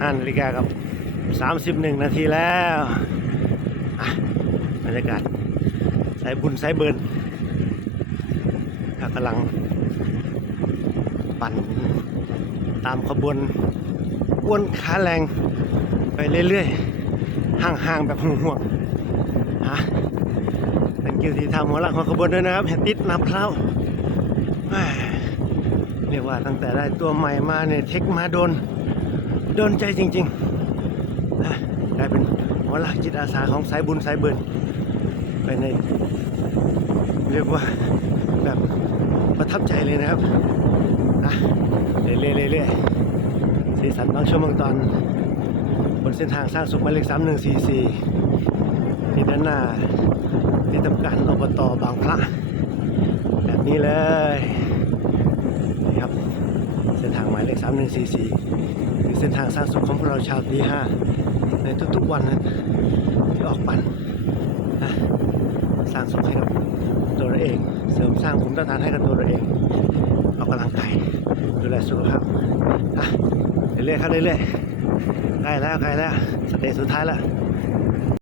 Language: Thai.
5นาฬิกากับ31นาทีแล้วอะบรรยากาศสายบุญสายเบิร์นกำลัง ปั่นตามขบวนอ้วนขาแรงไปเรื่อยๆ ห่างๆ แบบห่วงๆฮะเป็นกิวที่ทำหัวหลักของขบวนด้วยนะครับเห็ดติดนับเพล้าเรียกว่าตั้งแต่ได้ตัวใหม่มาเนี่ยเทคมาโดน โดนใจจริงๆกลายเป็นหัวหลักจิตอาสาของสายบุญสายเบิร์นไปในเรียกว่าแบบประทับใจเลยนะครับอะเรื่อยๆเรื่อยๆสีสันบางช่วงบางตอน บนเส้นทางสร้างสุขหมายเลขสามหนึ่งสี่สี่ที่ด้านหน้าที่ทำการอบตบางพระ แบบนี้เลยนี่ครับเส้นทางหมายเลขสามหนึ่งสี่สี่ เส้นทางสร้างสุขของพวกเราชาวตีห้าในทุกๆวันนะที่ออกปั่นนะสร้างสุขให้กับตัวเราเอง เสริมสร้างภูมิต้านทานให้กับตัวเราเองออกกำลังกายดูแลสุขภาพอะเรื่อยๆครับเรื่อยๆใกล้แล้วใกล้แล้วสเตจสุดท้ายแล้ว